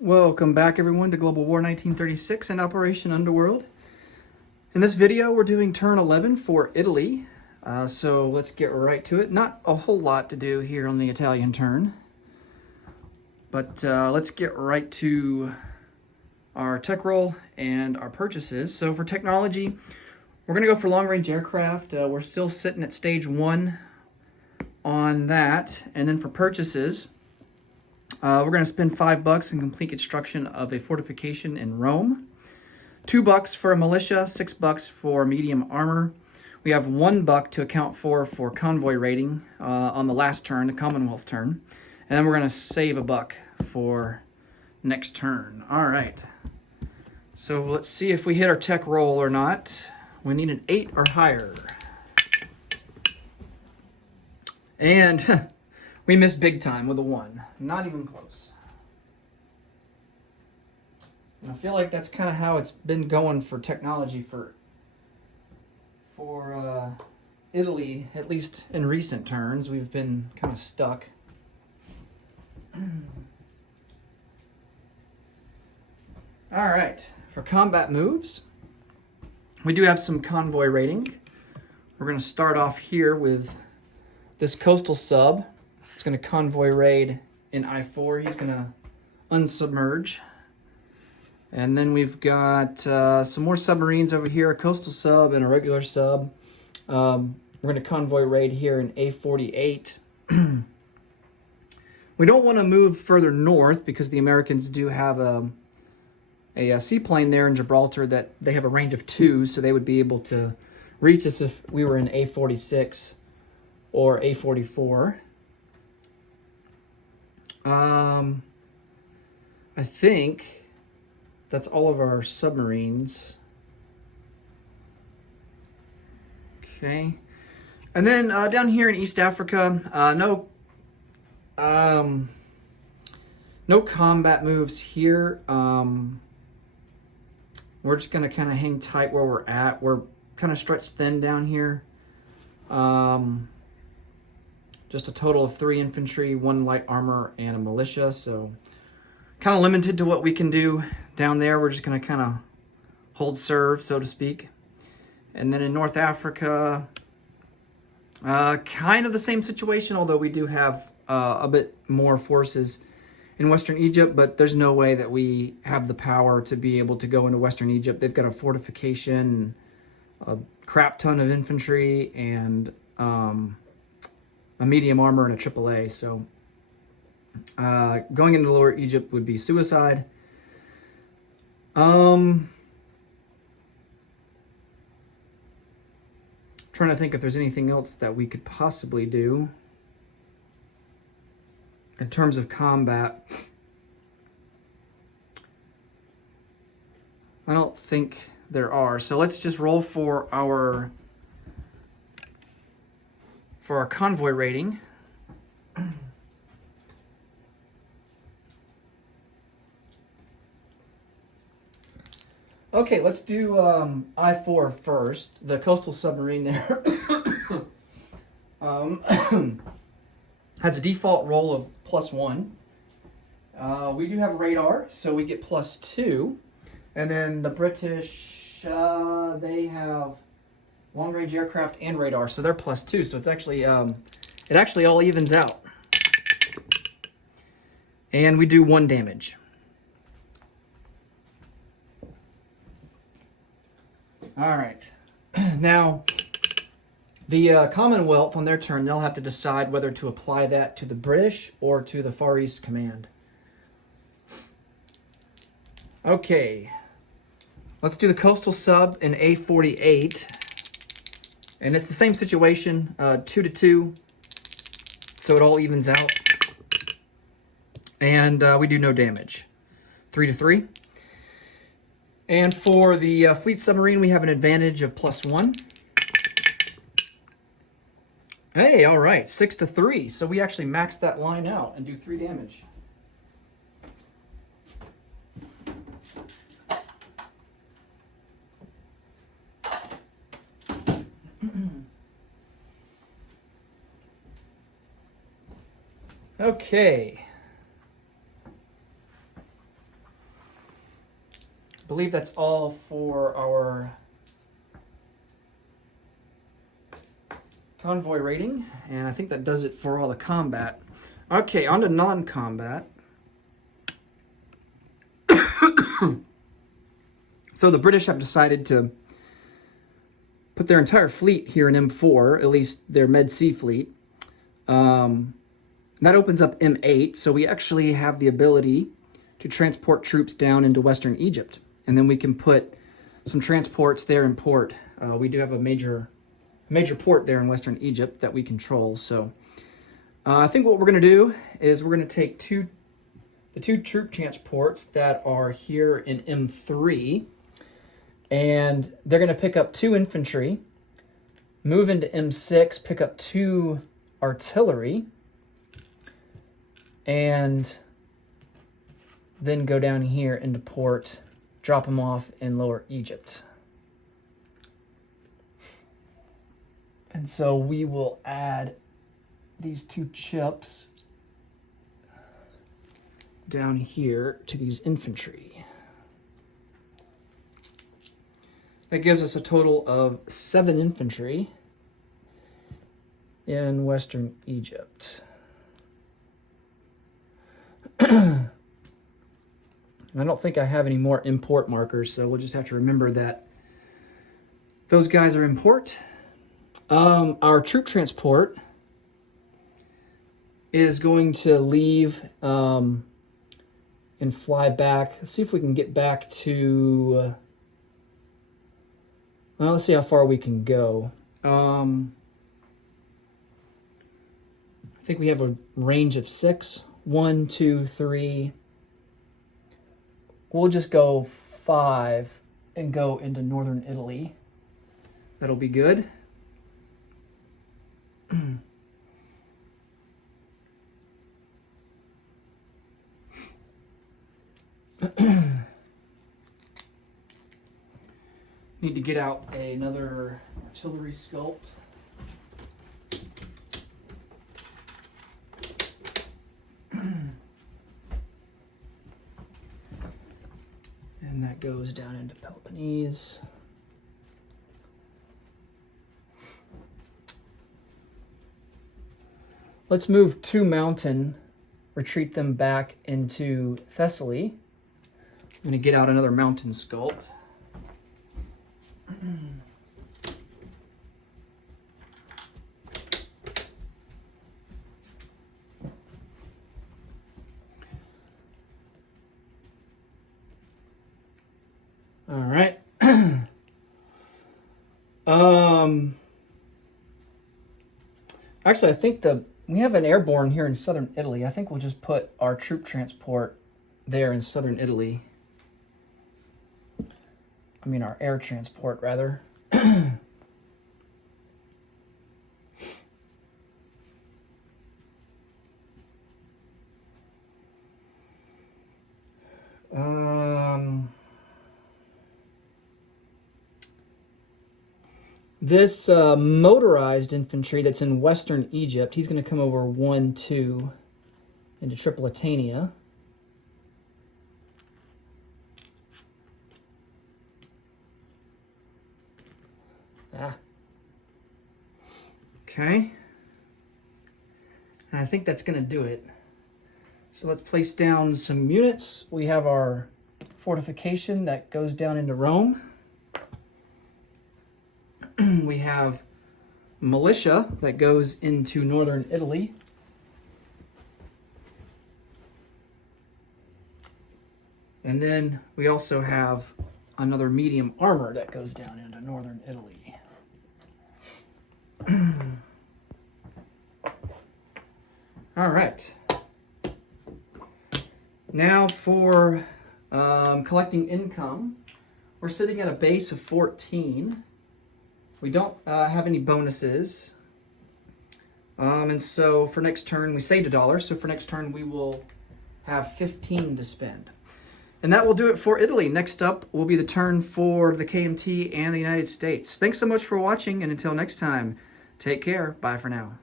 Welcome back everyone to Global War 1936 and Operation Underworld. In this video we're doing turn 11 for Italy, so let's get right to it. Not a whole lot to do here on the Italian turn, but let's get right to our tech roll and our purchases. So for technology, we're going to go for long-range aircraft. We're still sitting at stage 1 on that, and then for purchases, we're going to spend $5 and complete construction of a fortification in Rome. $2 for a militia, $6 for medium armor. We have $1 to account for convoy rating on the last turn, the Commonwealth turn. And then we're going to save $1 for next turn. All right. So let's see if we hit our tech roll or not. We need an 8 or higher. And we missed big time with a 1. Not even close. And I feel like that's kind of how it's been going for technology for Italy, at least in recent turns. We've been kind of stuck. All right, for combat moves, we do have some convoy rating. We're going to start off here with this coastal sub. It's going to convoy raid in I-4. He's going to unsubmerge. And then we've got some more submarines over here, a coastal sub and a regular sub. We're going to convoy raid here in A-48. We don't want to move further north because the Americans do have a seaplane there in Gibraltar that they have a range of 2, so they would be able to reach us if we were in A-46 or A-44. I think that's all of our submarines. Okay. And then down here in East Africa, no combat moves here. We're just going to kind of hang tight where we're at. We're kind of stretched thin down here. Just a total of 3 infantry, 1 light armor, and a militia. So kind of limited to what we can do down there. We're just going to kind of hold serve, so to speak. And then in North Africa, kind of the same situation, although we do have a bit more forces in Western Egypt, but there's no way that we have the power to be able to go into Western Egypt. They've got a fortification, a crap ton of infantry, and a medium armor and a AAA. So going into Lower Egypt would be suicide. Trying to think if there's anything else that we could possibly do in terms of combat. I don't think there are. So let's just roll for our convoy rating. Okay, let's do I-4 first. The coastal submarine there has a default roll of +1. We do have radar, so we get +2. And then the British, they have long-range aircraft and radar, so they're +2. So it's actually, it actually all evens out. And we do 1 damage. All right. Now, the Commonwealth, on their turn, they'll have to decide whether to apply that to the British or to the Far East Command. Okay. Let's do the coastal sub in A-48. And it's the same situation, 2 to 2, so it all evens out. And we do no damage, 3 to 3. And for the fleet submarine, we have an advantage of +1. Hey, all right, 6 to 3. So we actually max that line out and do 3 damage. Okay. believe that's all for our convoy rating, and I think that does it for all the combat. Okay, on to non-combat. So the British have decided to put their entire fleet here in M4, at least their Med Sea fleet. That opens up M8, so we actually have the ability to transport troops down into Western Egypt. And then we can put some transports there in port. We do have a major port there in Western Egypt that we control. So I think what we're going to do is we're going to take the two troop transports that are here in M3, and they're going to pick up 2 infantry, move into M6, pick up 2 artillery, and then go down here into port, drop them off in Lower Egypt. And so we will add these 2 chips down here to these infantry. That gives us a total of 7 infantry in Western Egypt. I don't think I have any more import markers, so we'll just have to remember that those guys are import. Our troop transport is going to leave and fly back. Let's see if we can get back to... well, let's see how far we can go. I think we have a range of 6. 1, 2, 3. We'll just go 5 and go into northern Italy. That'll be good. Need to get out another artillery sculpt. And that goes down into Peloponnese. Let's move 2 mountain, retreat them back into Thessaly. I'm going to get out another mountain sculpt. All right. Actually, I think we have an airborne here in southern Italy. I think we'll just put our troop transport there in southern Italy. I mean, our air transport, rather. This motorized infantry that's in western Egypt, he's going to come over 1, 2 into Tripolitania. Okay. And I think that's going to do it. So let's place down some units. We have our fortification that goes down into Rome. We have militia that goes into northern Italy. And then we also have another medium armor that goes down into northern Italy. All right. Now for collecting income. We're sitting at a base of 14. We don't have any bonuses. And so for next turn, we saved $1. So for next turn, we will have 15 to spend. And that will do it for Italy. Next up will be the turn for the KMT and the United States. Thanks so much for watching, and until next time, take care. Bye for now.